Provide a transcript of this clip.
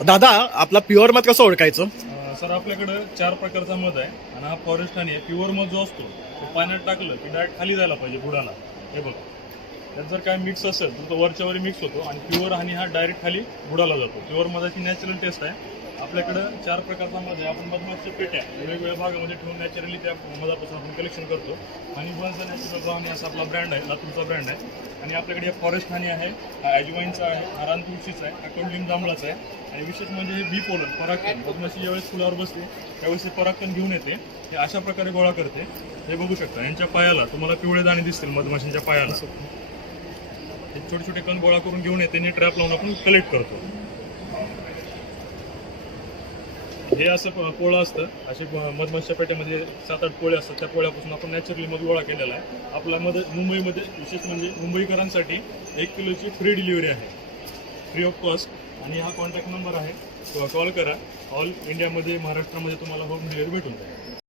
दादा, आपला प्युअर मध कसं ओळखायचं? सर आपल्याकडं 4 प्रकारचा मध आहे आणि हा फॉरेस्ट आणि प्युअर मध जो असतो तो पाण्यात टाकलं की डायरेक्ट खाली जायला पाहिजे बुडाला. हे बघा, त्यात जर काय मिक्स असेल तर तो वरच्यावर मिक्स होतो आणि प्युअर आणि हा डायरेक्ट खाली बुडाला जातो. प्युअर मधाची नॅचरल टेस्ट आहे. आपल्याकडं 4 प्रकारचा मध आहे. आपण मधमाशीच्या पेट्या वेगवेगळ्या भागामध्ये ठेवून नॅचरली त्या मधापासून आपण कलेक्शन करतो. आणि बनचा नॅचरल ब्राउनी असा आपला ब्रँड आहे, लातूरचा ब्रँड आहे. आणि आपल्याकडे फॉरेस्ट हानी आहे, हा ॲजवाईनचा आहे, हा रानतुळशीचा आहे, हा कडलिंब जांभळाचा आहे. आणि विशेष म्हणजे हे बी पोलन परागकण, मधमाशी ज्यावेळेस फुलावर बसते त्यावेळेस हे परागकण घेऊन येते. हे अशा प्रकारे गोळा करते. हे बघू शकता, यांच्या पायाला तुम्हाला पिवळे दाणे दिसतील मधमाशींच्या पायाला. हे छोटे छोटे कण गोळा करून घेऊन येते आणि ट्रॅप लावून आपण कलेक्ट करतो. हे असं पोळं असतं. असे मधमाशीच्या पेट्यामध्ये 7-8 पोळे असतात. त्या पोळ्यापासून आपण नॅचरली मध गोळा केलेला आहे. आपला मध मुंबईमध्ये विशेष म्हणजे मुंबईकरांसाठी 1 किलोची फ्री डिलिव्हरी आहे, फ्री ऑफ कॉस्ट. आणि हा कॉन्टॅक्ट नंबर आहे, कॉल करा. ऑल इंडियामध्ये, महाराष्ट्रामध्ये तुम्हाला होम डिलिव्हरी भेटून जाईल.